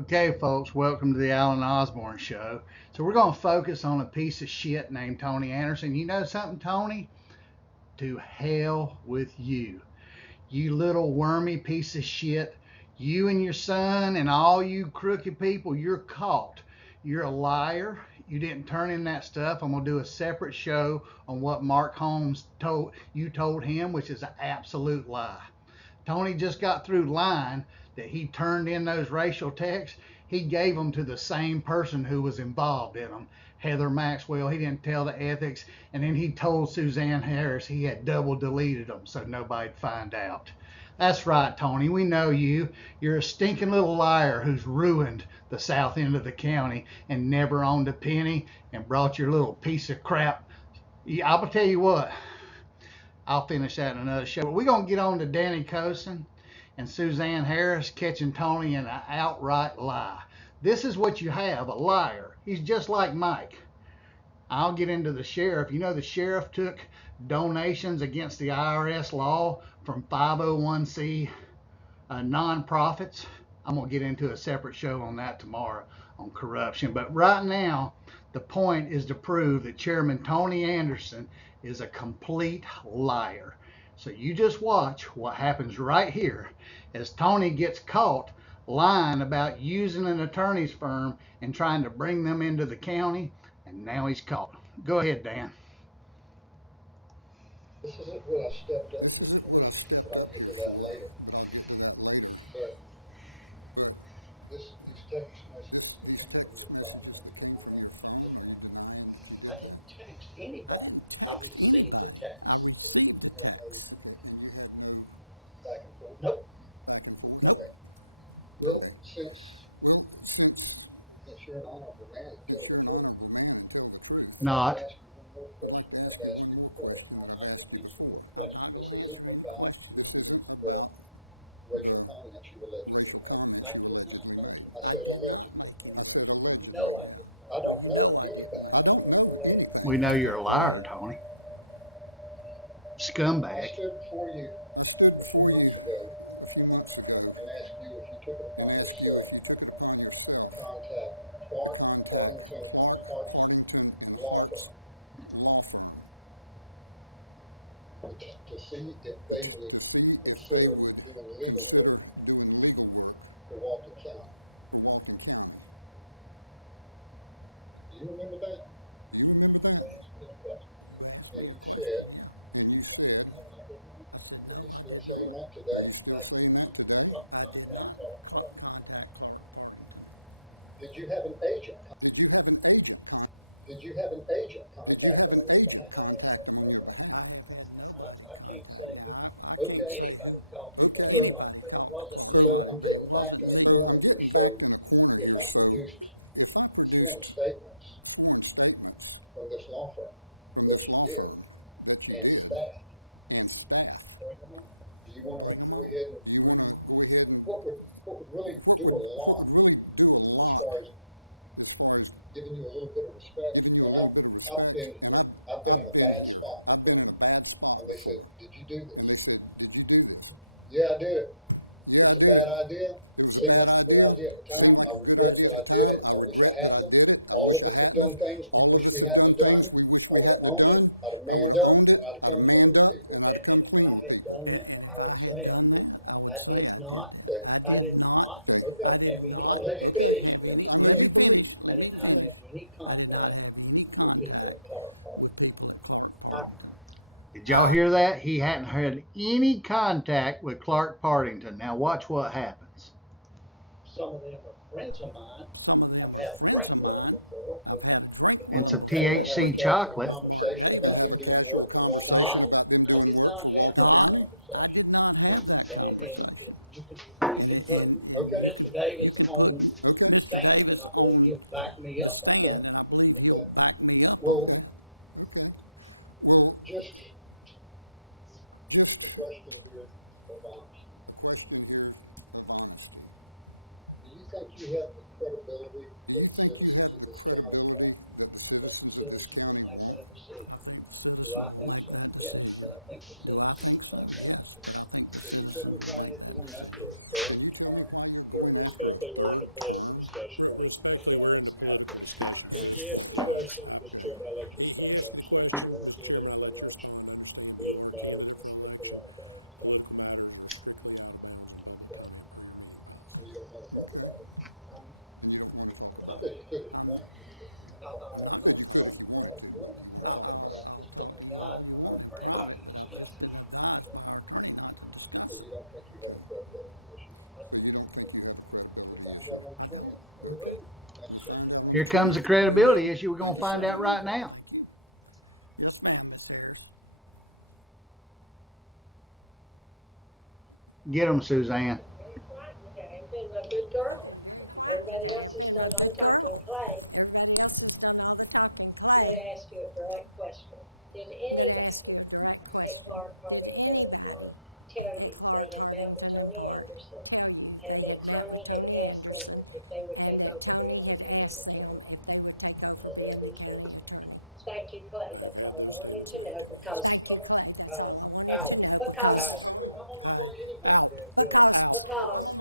Okay, folks, welcome to the Alan Osborne Show. So we're going to focus on a piece of shit named Tony Anderson. You know something, Tony? To hell with you. You little wormy piece of shit. You and your son and all you crooked people, you're caught. You're a liar. You didn't turn in that stuff. I'm going to do a separate show on what Mark Holmes told him, which is an absolute lie. Tony just got through lying that he turned in those racial texts. He gave them to the same person who was involved in them, Heather Maxwell. He didn't tell the ethics. And then he told Suzzanne Harris he had double deleted them so nobody'd find out. That's right, Tony. We know you. You're a stinking little liar who's ruined the south end of the county and never owned a penny and brought your little piece of crap. I'll tell you what. I'll finish that in another show. But we're going to get on to Dan Cossen and Suzzanne Harris catching Tony in an outright lie. This is what you have, a liar. He's just like Mike. I'll get into the sheriff. You know the sheriff took donations against the IRS law from 501c nonprofits. I'm going to get into a separate show on that tomorrow on corruption. But right now, the point is to prove that Chairman Tony Anderson is a complete liar. So you just watch what happens right here as Tony gets caught lying about using an attorney's firm and trying to bring them into the county, and now he's caught. Go ahead, Dan. This isn't what I stepped up here for, but I'll get to that later. But these text messages that came from your phone, and you denying that you did that. I didn't text anybody. I received a text. You have no back and forth? Nope. Okay. Well, since you're an honorable man, tell the truth. Not. I'll ask you one more question that I've asked you before. I'm not going to answer your question. This isn't about the racial comments you allegedly made. I did not make it. I said allegedly. Well, you know I did. I don't know anything. Go ahead. We know you're a liar, Tony. I Scumbag. stood before you a few months ago and asked you if you took it upon yourself to contact Confronting Clark's law firm to see if they would consider doing legal work for Walton County. Do you remember that? You asked me a question. And you said, I said, no, I did not. are you still saying that today? I did not contact Clark. Did you have an agent? Did you have an agent contact on your behalf? I can't say who Okay. anybody called for Clark, but it wasn't me. So I'm getting back to the point here. So if I produced sworn statements from this law firm that you did and staff, do you want to go ahead and what would really do a lot as far as giving you a little bit of respect? And I've been in a bad spot before, and they said, "Did you do this?" Yeah, I did it. It was a bad idea. Seemed like a good idea at the time. I regret that I did it. I wish I hadn't. All of us have done things we wish we hadn't have done. I would have owned it. I'd have manned up, and I'd have come clean with people. And if I had done it, I would say I did. I did not. Okay. I did not Okay. have any. I'll Let let me you finish. Let me finish. I did not have any contact with people at Clark Park. Did y'all hear that? He hadn't had any contact with Clark Partington. Now watch what happens. Some of them are friends of mine. I've had a drink with them before. And some THC chocolate. Conversation about them doing work for Walton Not, County. I did not have that conversation. And you can put Okay. Mr. Davis on stand, and I believe he'll back me up on that. Okay. Well, just a question here about, do you think you have the credibility that the citizens of this county have? That the citizens will make that decision. Do I think so? Yes, but I think the citizens will make that decision. So you couldn't find it doing that for a third term? Respectfully, we're in a political discussion I did support you guys after. If you ask the question, Mr. Chairman, I'd like to respond. I understand if you want to get it for election. It wouldn't matter if the law goes. We don't want to talk about it. I think you could have done it. So you don't think you have a credibility issue? We'll find out on the 20th. Here comes the credibility issue. We're going to find out right now. Get them, Suzzanne. I've been a good girl. Everybody else has done all the talking. Clay, I'm going to ask you a direct question. Did anybody at Clark, Hartington, and Clark tell you they had met with Tony Anderson and that Tony had asked them if they would take over being the county attorney? Thank you, Clay. That's all I wanted to know because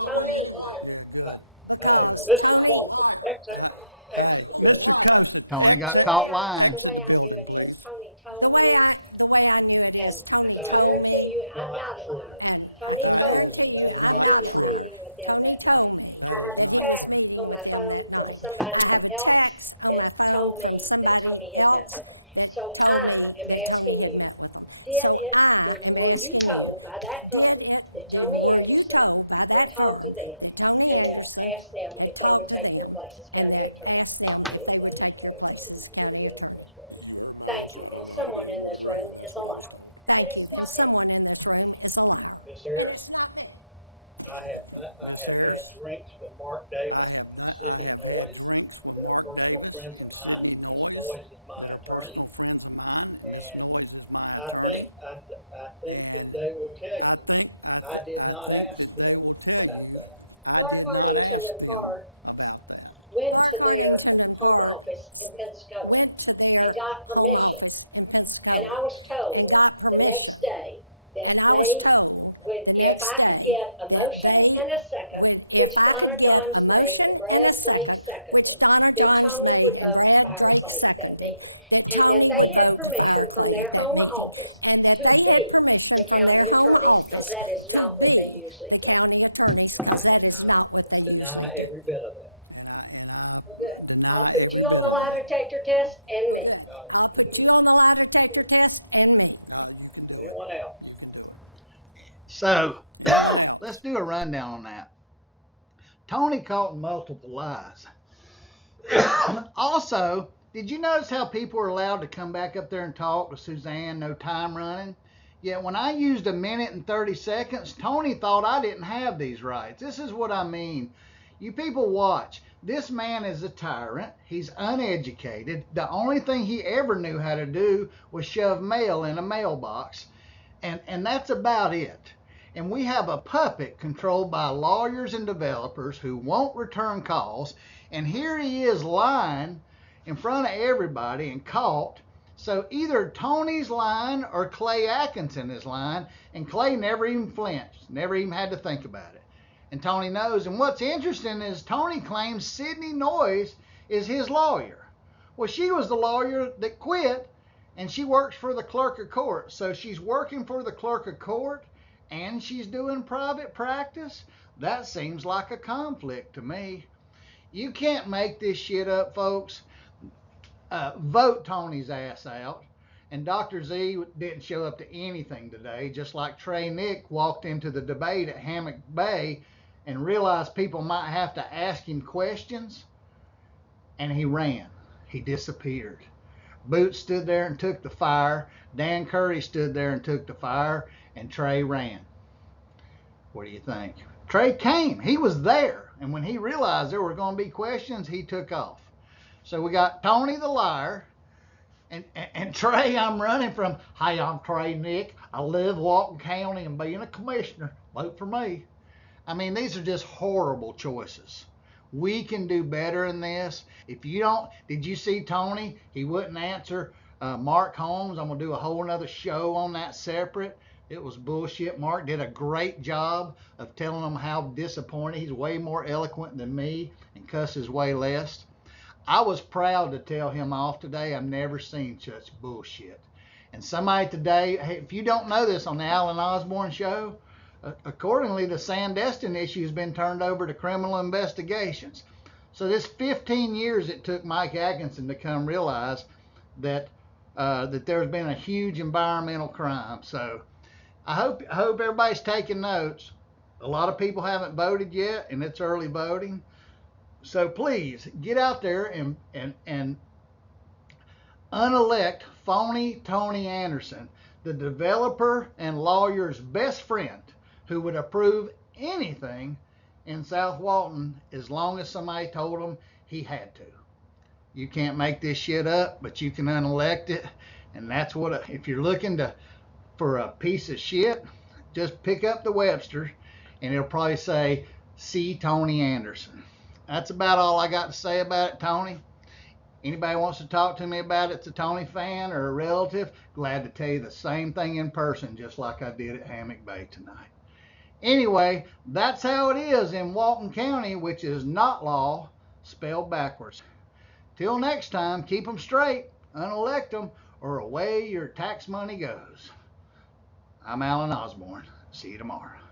Tony. Mr. Clark, exit the building. Tony got caught lying. The way I knew it is Tony told me, and I can swear to you, I'm not a liar. Tony told me that he was meeting with them that night. I had a text on my phone from somebody else that told me that Tony had met them. So I am asking you, were you told by that girl that Tony Anderson had talked to them and that asked them if they would take your place as county attorney? Thank you. And someone in this room is a liar. Ms. Harris, I have had drinks with Mark Davis and Sidney Noyes. They're personal friends of mine. Ms. Noyes is my attorney, and I think that they will tell you I did not ask them about that. Clark, Hartington, and Park went to their home office in Pensacola and got permission. And I was told the next day that they would, if I could get a motion and a second, which Connor Johns made and Brad Drake seconded, that Tony would vote fireplace at that meeting. And that they had permission from their home office to be the county attorneys, because that is not what they usually do. Deny every bit of that. Well, good. I'll put you on the lie detector test and me. Anyone else? So, let's do a rundown on that. Tony caught multiple lies. Also, did you notice how people are allowed to come back up there and talk to Suzzanne, no time running? Yet when I used 1 minute and 30 seconds, Tony thought I didn't have these rights. This is what I mean. You people watch. This man is a tyrant. He's uneducated. The only thing he ever knew how to do was shove mail in a mailbox. And that's about it. And we have a puppet controlled by lawyers and developers who won't return calls. And here he is lying in front of everybody and caught. So either Tony's lying or Clay Atkinson is lying. And Clay never even flinched, never even had to think about it. And Tony knows. And what's interesting is Tony claims Sidney Noyes is his lawyer. Well, she was the lawyer that quit, and she works for the clerk of court. So she's working for the clerk of court, and she's doing private practice. That seems like a conflict to me. You can't make this shit up, folks. Vote Tony's ass out. And Dr. Z didn't show up to anything today, just like Trey Nick walked into the debate at Hammock Bay and realized people might have to ask him questions, and he ran. He disappeared. Boots stood there and took the fire. Dan Curry stood there and took the fire, and Trey ran. What do you think? Trey came. He was there. And when he realized there were going to be questions, he took off. So we got Tony the liar. And Trey, I'm running from. Hey, I'm Trey Nick. I live Walton County and being a commissioner. Vote for me. I mean, these are just horrible choices. We can do better than this. If you don't, did you see Tony? He wouldn't answer Mark Holmes. I'm going to do a whole nother show on that separate. It was bullshit. Mark did a great job of telling him how disappointed. He's way more eloquent than me and and cuss his way less. I was proud to tell him off today. I've never seen such bullshit. And somebody today, hey, if you don't know this on the Alan Osborne show, accordingly, the Sandestin issue has been turned over to criminal investigations. So this 15 years it took Mike Atkinson to come realize that that there's been a huge environmental crime. So I hope everybody's taking notes. A lot of people haven't voted yet, and it's early voting. So please get out there and unelect Phony Tony Anderson, the developer and lawyer's best friend, who would approve anything in South Walton as long as somebody told him he had to. You can't make this shit up, but you can unelect it. And that's what, if you're looking for a piece of shit, just pick up the Webster and it'll probably say, see Tony Anderson. That's about all I got to say about it, Tony. Anybody wants to talk to me about it, it's a Tony fan or a relative, glad to tell you the same thing in person, just like I did at Hammock Bay tonight. Anyway, that's how it is in Walton County, which is not law, spelled backwards. Till next time, keep them straight, unelect them, or away your tax money goes. I'm Alan Osborne. See you tomorrow.